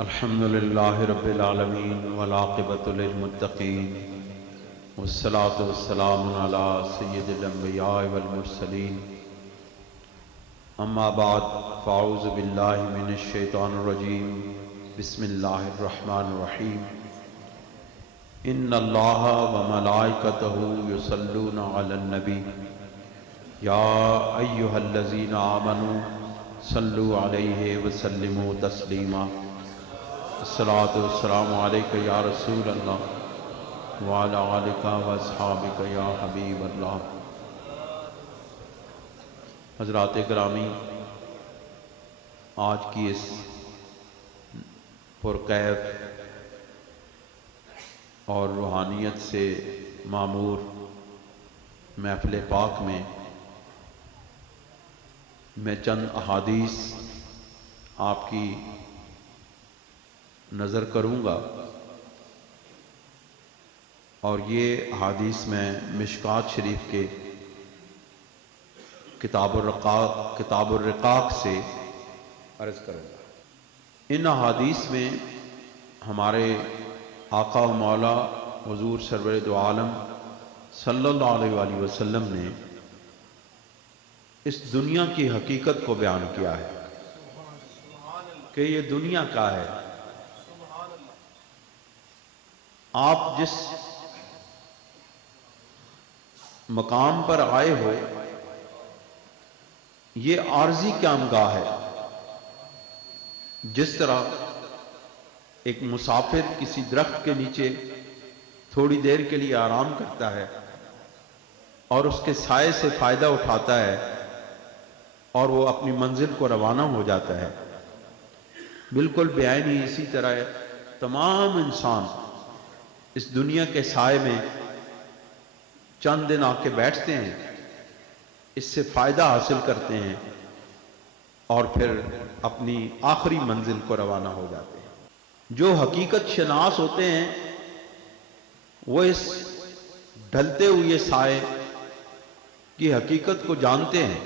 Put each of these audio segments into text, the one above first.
الحمدللہ رب العالمین والعاقبۃ للمتقین والصلاة والسلام علی سید الانبیاء والمرسلین اما بعد فاعوذ باللہ من الشیطان الرجیم بسم اللہ الرحمن الرحیم ان اللہ وملائکتہ یصلون علی النبی یا ایہا الذین آمنوا صلوا علیہ وسلموا تسلیما الصلاۃ والسلام علیک یا رسول اللہ وعلی آلک واصحابک یا حبیب اللہ۔ حضرات گرامی، آج کی اس پرکیف اور روحانیت سے معمور محفل پاک میں چند احادیث آپ کی نظر کروں گا، اور یہ احادیث میں مشکات شریف کے کتاب الرقاق سے عرض کروں گا۔ ان احادیث میں ہمارے آقا و مولا حضور سرور دو عالم صلی اللہ علیہ وآلہ وسلم نے اس دنیا کی حقیقت کو بیان کیا ہے کہ یہ دنیا کیا ہے۔ آپ جس مقام پر آئے ہو یہ عارضی قیامگاہ ہے۔ جس طرح ایک مسافر کسی درخت کے نیچے تھوڑی دیر کے لیے آرام کرتا ہے اور اس کے سائے سے فائدہ اٹھاتا ہے اور وہ اپنی منزل کو روانہ ہو جاتا ہے، بالکل بیانی اسی طرح ہے تمام انسان اس دنیا کے سائے میں چند دن آ کے بیٹھتے ہیں، اس سے فائدہ حاصل کرتے ہیں اور پھر اپنی آخری منزل کو روانہ ہو جاتے ہیں۔ جو حقیقت شناس ہوتے ہیں وہ اس ڈھلتے ہوئے سائے کی حقیقت کو جانتے ہیں،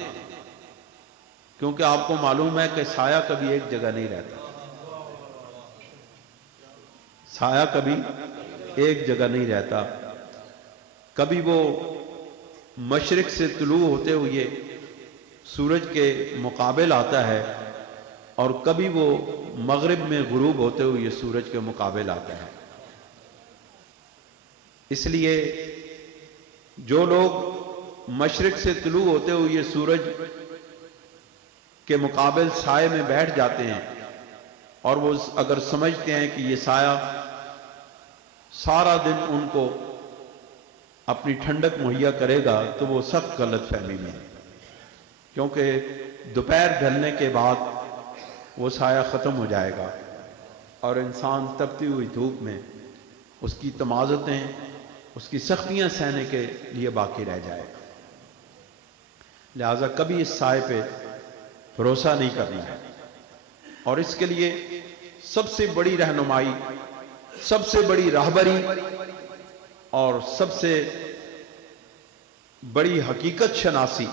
کیونکہ آپ کو معلوم ہے کہ سایہ کبھی ایک جگہ نہیں رہتا، سایہ کبھی ایک جگہ نہیں رہتا۔ کبھی وہ مشرق سے طلوع ہوتے ہوئے سورج کے مقابل آتا ہے اور کبھی وہ مغرب میں غروب ہوتے ہوئے سورج کے مقابل آتا ہے۔ اس لیے جو لوگ مشرق سے طلوع ہوتے ہوئے سورج کے مقابل سائے میں بیٹھ جاتے ہیں اور وہ اگر سمجھتے ہیں کہ یہ سایہ سارا دن ان کو اپنی ٹھنڈک مہیا کرے گا تو وہ سخت غلط فہمی میں ہے، کیونکہ دوپہر ڈھلنے کے بعد وہ سایہ ختم ہو جائے گا اور انسان تپتی ہوئی دھوپ میں اس کی تمازتیں، اس کی سختیاں سہنے کے لیے باقی رہ جائے گا۔ لہٰذا کبھی اس سائے پہ بھروسہ نہیں کرنا ہے، اور اس کے لیے سب سے بڑی رہنمائی، سب سے بڑی راہبری اور سب سے بڑی حقیقت شناسی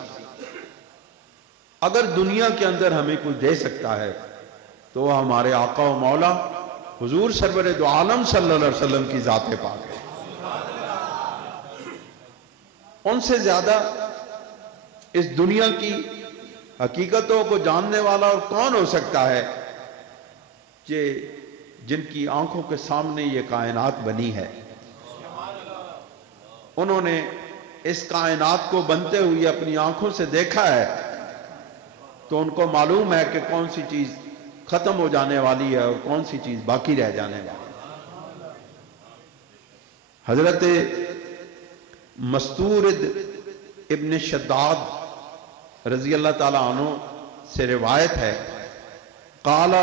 اگر دنیا کے اندر ہمیں کوئی دے سکتا ہے تو وہ ہمارے آقا و مولا حضور سرور دو عالم صلی اللہ علیہ وسلم کی ذات پاک ہے۔ ان سے زیادہ اس دنیا کی حقیقتوں کو جاننے والا اور کون ہو سکتا ہے کہ جن کی آنکھوں کے سامنے یہ کائنات بنی ہے۔ انہوں نے اس کائنات کو بنتے ہوئے اپنی آنکھوں سے دیکھا ہے، تو ان کو معلوم ہے کہ کون سی چیز ختم ہو جانے والی ہے اور کون سی چیز باقی رہ جانے والی ہے۔ حضرت مستورد ابن شداد رضی اللہ تعالیٰ عنہ سے روایت ہے، قال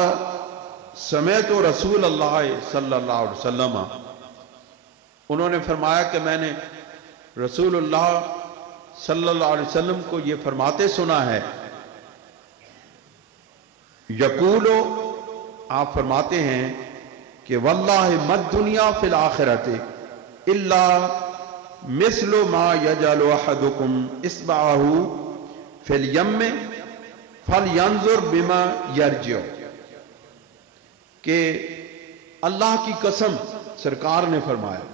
سمعت رسول اللہ صلی اللہ علیہ وسلم، انہوں نے فرمایا کہ میں نے رسول اللہ صلی اللہ علیہ وسلم کو یہ فرماتے سنا ہے، یقولو، آپ فرماتے ہیں کہ واللہ مد دنیا فی الآخرت الا مثل ما یجعل احدکم اصبعہ فی الیم فَلْيَنْظُرْ بِمَا يَرْجِعُ، کہ اللہ کی قسم، سرکار نے فرمایا،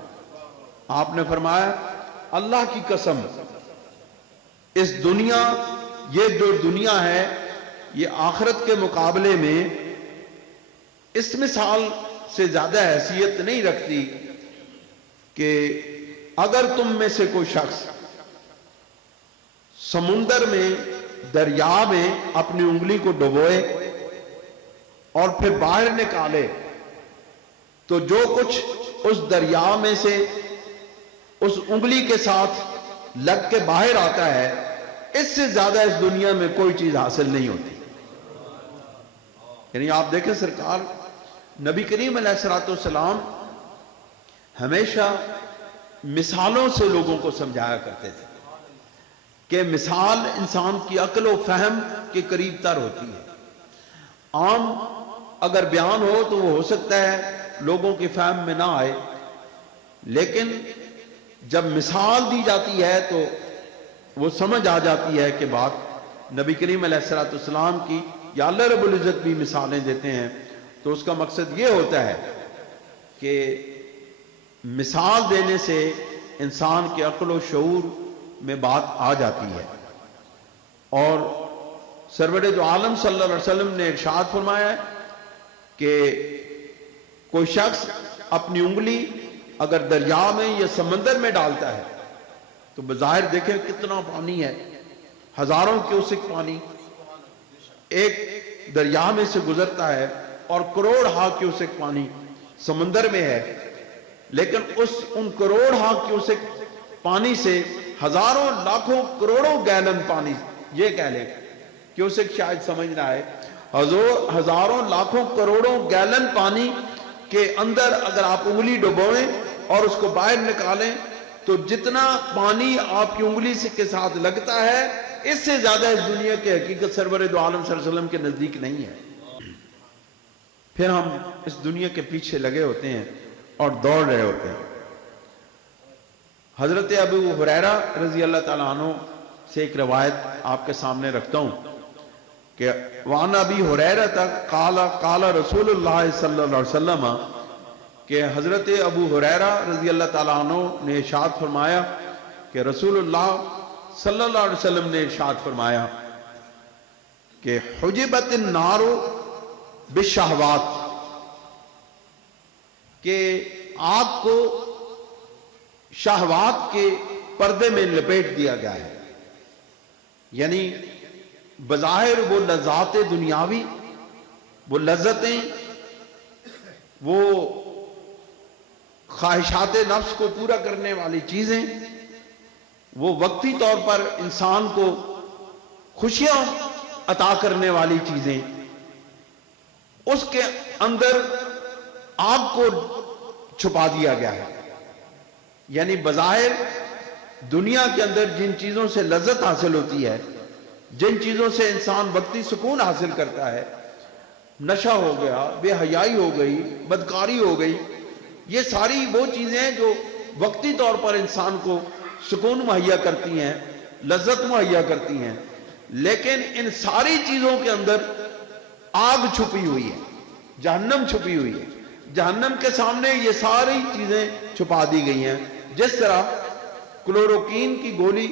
آپ نے فرمایا اللہ کی قسم، اس دنیا، یہ جو دنیا ہے یہ آخرت کے مقابلے میں اس مثال سے زیادہ حیثیت نہیں رکھتی کہ اگر تم میں سے کوئی شخص سمندر میں، دریا میں اپنی انگلی کو ڈبوئے اور پھر باہر نکالے تو جو کچھ اس دریا میں سے اس انگلی کے ساتھ لگ کے باہر آتا ہے، اس سے زیادہ اس دنیا میں کوئی چیز حاصل نہیں ہوتی۔ یعنی آپ دیکھیں سرکار نبی کریم علیہ الصلوۃ والسلام ہمیشہ مثالوں سے لوگوں کو سمجھایا کرتے تھے کہ مثال انسان کی عقل و فہم کے قریب تر ہوتی ہے۔ عام اگر بیان ہو تو وہ ہو سکتا ہے لوگوں کی فہم میں نہ آئے، لیکن جب مثال دی جاتی ہے تو وہ سمجھ آ جاتی ہے کہ بات نبی کریم علیہ الصلوۃ والسلام کی، یا اللہ رب العزت بھی مثالیں دیتے ہیں تو اس کا مقصد یہ ہوتا ہے کہ مثال دینے سے انسان کے عقل و شعور میں بات آ جاتی ہے۔ اور سرور دو عالم صلی اللہ علیہ وسلم نے ارشاد فرمایا ہے کہ کوئی شخص اپنی انگلی اگر دریا میں یا سمندر میں ڈالتا ہے تو بظاہر دیکھیں کتنا پانی ہے، ہزاروں کیوسک پانی ایک دریا میں سے گزرتا ہے اور کروڑ ہا کیوسک پانی سمندر میں ہے، لیکن ان کروڑ ہا کیوسک پانی سے ہزاروں لاکھوں کروڑوں گیلن پانی، یہ کہہ لیں کیوسک شاید سمجھنا ہے، ہزاروں لاکھوں کروڑوں گیلن پانی کے اندر اگر آپ انگلی ڈبوئیں اور اس کو باہر نکالیں تو جتنا پانی آپ کی انگلی کے ساتھ لگتا ہے، اس سے زیادہ اس دنیا کے حقیقت سرور دو عالم صلی اللہ علیہ وسلم کے نزدیک نہیں ہے۔ پھر ہم اس دنیا کے پیچھے لگے ہوتے ہیں اور دوڑ رہے ہوتے ہیں۔ حضرت ابو ہریرہ رضی اللہ تعالیٰ عنہ سے ایک روایت آپ کے سامنے رکھتا ہوں کہ وعن ابی ہریرہ تک قال رسول اللہ صلی اللہ علیہ وسلم، کہ حضرت ابو ہریرہ رضی اللہ تعالیٰ عنہ نے ارشاد فرمایا کہ رسول اللہ صلی اللہ علیہ وسلم نے ارشاد فرمایا کہ حجبت النار بالشہوات، کہ آگ کو شہوات کے پردے میں لپیٹ دیا گیا ہے۔ یعنی بظاہر وہ لذات دنیاوی، وہ لذتیں، وہ خواہشات نفس کو پورا کرنے والی چیزیں، وہ وقتی طور پر انسان کو خوشیاں عطا کرنے والی چیزیں، اس کے اندر آگ کو چھپا دیا گیا ہے۔ یعنی بظاہر دنیا کے اندر جن چیزوں سے لذت حاصل ہوتی ہے، جن چیزوں سے انسان وقتی سکون حاصل کرتا ہے، نشہ ہو گیا، بے حیائی ہو گئی، بدکاری ہو گئی، یہ ساری وہ چیزیں جو وقتی طور پر انسان کو سکون مہیا کرتی ہیں، لذت مہیا کرتی ہیں، لیکن ان ساری چیزوں کے اندر آگ چھپی ہوئی ہے، جہنم چھپی ہوئی ہے۔ جہنم کے سامنے یہ ساری چیزیں چھپا دی گئی ہیں۔ جس طرح کلوروکین کی گولی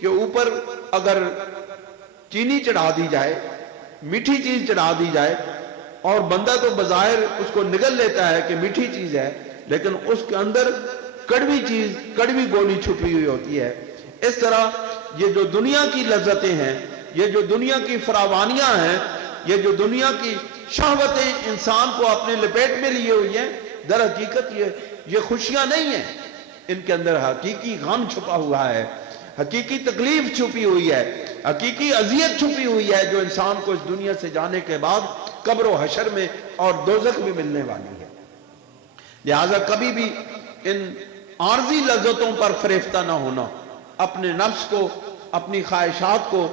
کے اوپر اگر چینی چڑھا دی جائے، میٹھی چیز چڑھا دی جائے، اور بندہ تو بظاہر اس کو نگل لیتا ہے کہ میٹھی چیز ہے، لیکن اس کے اندر کڑوی چیز، کڑوی گولی چھپی ہوئی ہوتی ہے۔ اس طرح یہ جو دنیا کی لذتیں ہیں، یہ جو دنیا کی فراوانیاں ہیں، یہ جو دنیا کی شہوتیں انسان کو اپنے لپیٹ میں لیے ہوئی ہیں، در حقیقت یہ خوشیاں نہیں ہیں، ان کے اندر حقیقی غم چھپا ہوا ہے، حقیقی تکلیف چھپی ہوئی ہے، حقیقی اذیت چھپی ہوئی ہے، جو انسان کو اس دنیا سے جانے کے بعد قبر و حشر میں اور دوزخ میں ملنے والی ہے۔ لہٰذا کبھی بھی ان عارضی لذتوں پر فریفتہ نہ ہونا، اپنے نفس کو، اپنی خواہشات کو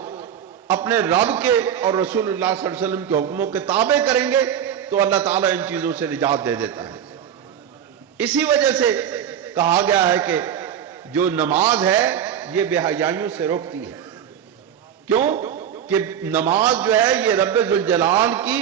اپنے رب کے اور رسول اللہ صلی اللہ علیہ وسلم کے حکموں کے تابع کریں گے تو اللہ تعالیٰ ان چیزوں سے نجات دے دیتا ہے۔ اسی وجہ سے کہا گیا ہے کہ جو نماز ہے یہ بے حیائیوں سے روکتی ہے۔ کیوں کہ نماز جو ہے یہ رب ذوالجلال کی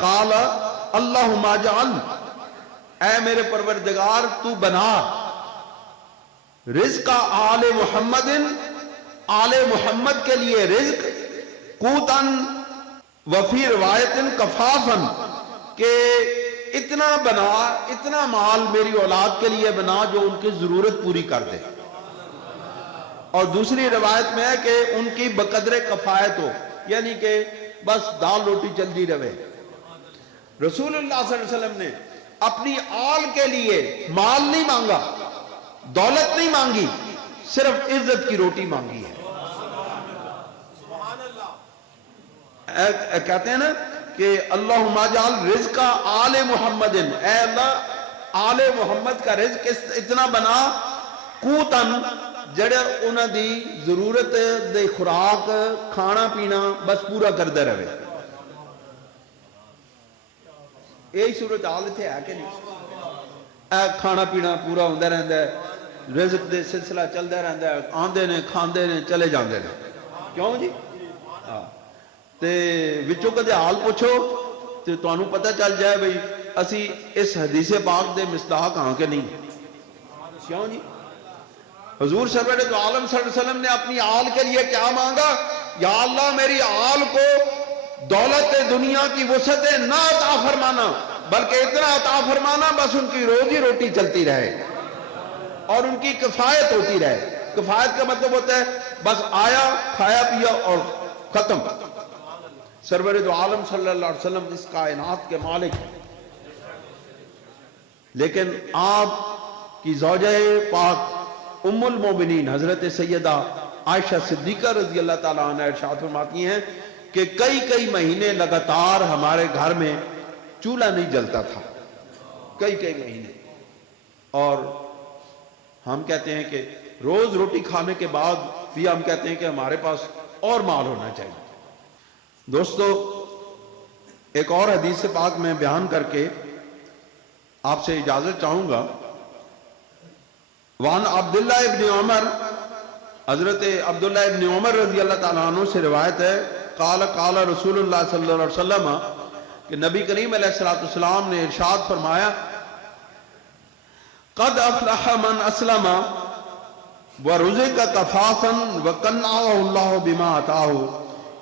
قال اللہم اجعل، اے میرے پروردگار تو بنا رزق آل محمد، آل محمد کے لیے رزق، قوتاً وفی روایت کفافاً، کہ اتنا بنا، اتنا مال میری اولاد کے لیے بنا جو ان کی ضرورت پوری کر دے، اور دوسری روایت میں ہے کہ ان کی بقدر کفایت ہو، یعنی کہ بس دال روٹی چلتی رہے۔ رسول اللہ صلی اللہ علیہ وسلم نے اپنی آل کے لیے مال نہیں مانگا، دولت نہیں مانگی، صرف عزت کی روٹی مانگی ہے۔ کہتے ہیں نا کہ اللہم اجعل رزق آل محمد، اے اللہ آل محمد کا رزق اتنا بنا، قوتاً جڑا انہاں دی ضرورت دے خوراک کھانا پینا بس پورا کردے رہے۔ یہی صورت حال اتنے ہے کہ نہیں؟ کھانا پینا پورا ہوتا رہتا ہے، رزق دے سلسلہ چلتا رہتا ہے، آندے نے کھاندے نے چلے جاندے نے، کیوں جی؟ تے وچوں کدے حال پوچھو تے تانوں پتہ چل جائے بھئی اسی اس حدیث پاک دے مصداق ہاں کہ نہیں، کیوں جی؟ حضور سرور دو عالم صلی اللہ علیہ وسلم نے اپنی آل کے لیے کیا مانگا؟ یا اللہ میری آل کو دولت دنیا کی وسعت نہ عطا فرمانا، بلکہ اتنا عطا فرمانا بس ان کی روزی روٹی چلتی رہے اور ان کی کفایت ہوتی رہے۔ کفایت کا مطلب ہوتا ہے بس آیا کھایا پیا اور ختم۔ سرور دو عالم صلی اللہ علیہ وسلم اس کائنات کے مالک ہیں، لیکن آپ کی زوجہ پاک ام المومنین حضرت سیدہ عائشہ صدیقہ رضی اللہ تعالیٰ عنہ ارشاد فرماتی ہیں کہ کئی مہینے لگاتار ہمارے گھر میں چولہا نہیں جلتا تھا، کئی مہینے، اور ہم کہتے ہیں کہ روز روٹی کھانے کے بعد بھی ہم کہتے ہیں کہ ہمارے پاس اور مال ہونا چاہیے۔ دوستو ایک اور حدیث پاک میں بیان کر کے آپ سے اجازت چاہوں گا۔ وان عبداللہ ابن عمر، حضرت عبداللہ ابن عمر رضی اللہ تعالیٰ عنہ سے روایت ہے، قال رسول اللہ صلی اللہ علیہ وسلم، کہ نبی کریم علیہ السلام نے ارشاد فرمایا، قد افلح من اسلم ورزق کفافا وقنعه اللہ بما آتاہ،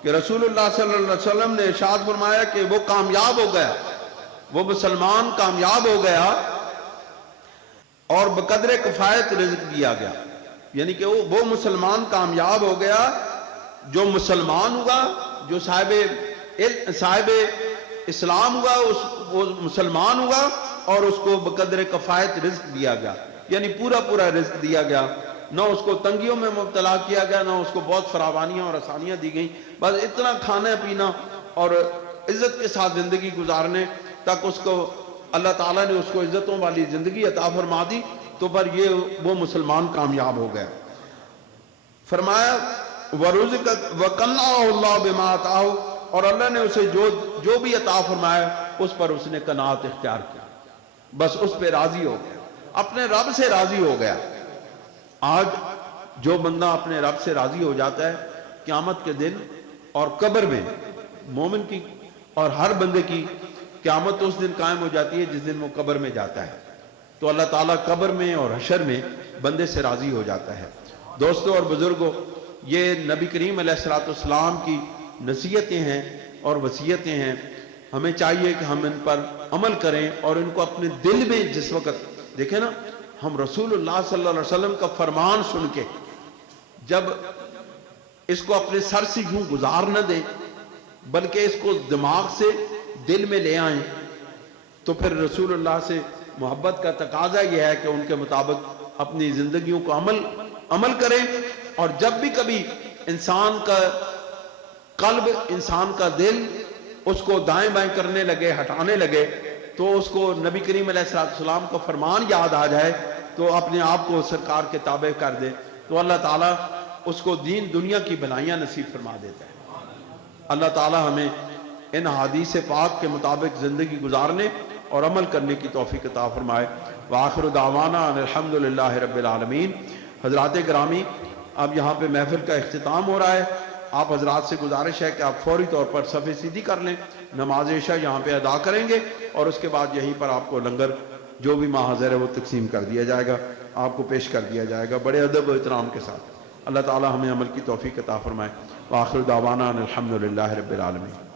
کہ رسول اللہ صلی اللہ علیہ وسلم نے ارشاد فرمایا کہ وہ کامیاب ہو گیا، وہ مسلمان کامیاب ہو گیا اور بقدر کفایت رزق دیا گیا، یعنی کہ وہ مسلمان کامیاب ہو گیا جو مسلمان ہوا، جو صاحب اسلام ہوا، وہ مسلمان ہوا اور اس کو بقدر کفایت رزق دیا گیا، یعنی پورا رزق دیا گیا، نہ اس کو تنگیوں میں مبتلا کیا گیا، نہ اس کو بہت فراوانیاں اور آسانیاں دی گئیں، بس اتنا کھانا پینا اور عزت کے ساتھ زندگی گزارنے تک اس کو اللہ تعالیٰ نے اس کو عزتوں والی زندگی عطا فرما دی، تو پر یہ وہ مسلمان کامیاب ہو گیا۔ فرمایا وَرُزِقَ وَقَنَّعَهُ اللَّهُ بِمَا آتَاهُ، اور اللہ نے اسے جو بھی عطا فرمایا اس پر اس نے قناعت اختیار کی، بس اس پہ راضی ہو گیا، اپنے رب سے راضی ہو گیا۔ آج جو بندہ اپنے رب سے راضی ہو جاتا ہے، قیامت کے دن اور قبر میں، مومن کی اور ہر بندے کی قیامت اس دن قائم ہو جاتی ہے جس دن وہ قبر میں جاتا ہے، تو اللہ تعالیٰ قبر میں اور حشر میں بندے سے راضی ہو جاتا ہے۔ دوستو اور بزرگوں، یہ نبی کریم علیہ السلام کی نصیحتیں ہیں اور وصیتیں ہیں، ہمیں چاہیے کہ ہم ان پر عمل کریں اور ان کو اپنے دل میں، جس وقت دیکھیں نا، ہم رسول اللہ صلی اللہ علیہ وسلم کا فرمان سن کے جب اس کو اپنے سر سے یوں گزار نہ دیں بلکہ اس کو دماغ سے دل میں لے آئیں، تو پھر رسول اللہ سے محبت کا تقاضا یہ ہے کہ ان کے مطابق اپنی زندگیوں کو عمل کریں، اور جب بھی کبھی انسان کا قلب، انسان کا دل اس کو دائیں بائیں کرنے لگے، ہٹانے لگے، تو اس کو نبی کریم علیہ السلام کا فرمان یاد آ جائے تو اپنے آپ کو سرکار کے تابع کر دے، تو اللہ تعالیٰ اس کو دین دنیا کی بھلائیاں نصیب فرما دیتا ہے۔ اللہ تعالیٰ ہمیں ان حدیث پاک کے مطابق زندگی گزارنے اور عمل کرنے کی توفیق عطا فرمائے۔ وآخر دعوانا ان الحمدللہ رب العالمین۔ حضرات گرامی، اب یہاں پہ محفل کا اختتام ہو رہا ہے، آپ حضرات سے گزارش ہے کہ آپ فوری طور پر صفحے سیدھی کر لیں، نماز عشاء یہاں پہ ادا کریں گے اور اس کے بعد یہیں پر آپ کو لنگر جو بھی ماحضر ہے وہ تقسیم کر دیا جائے گا، آپ کو پیش کر دیا جائے گا بڑے ادب و احترام کے ساتھ۔ اللہ تعالی ہمیں عمل کی توفیق عطا فرمائے۔ وآخر دعوانا ان الحمد للہ رب العالمین۔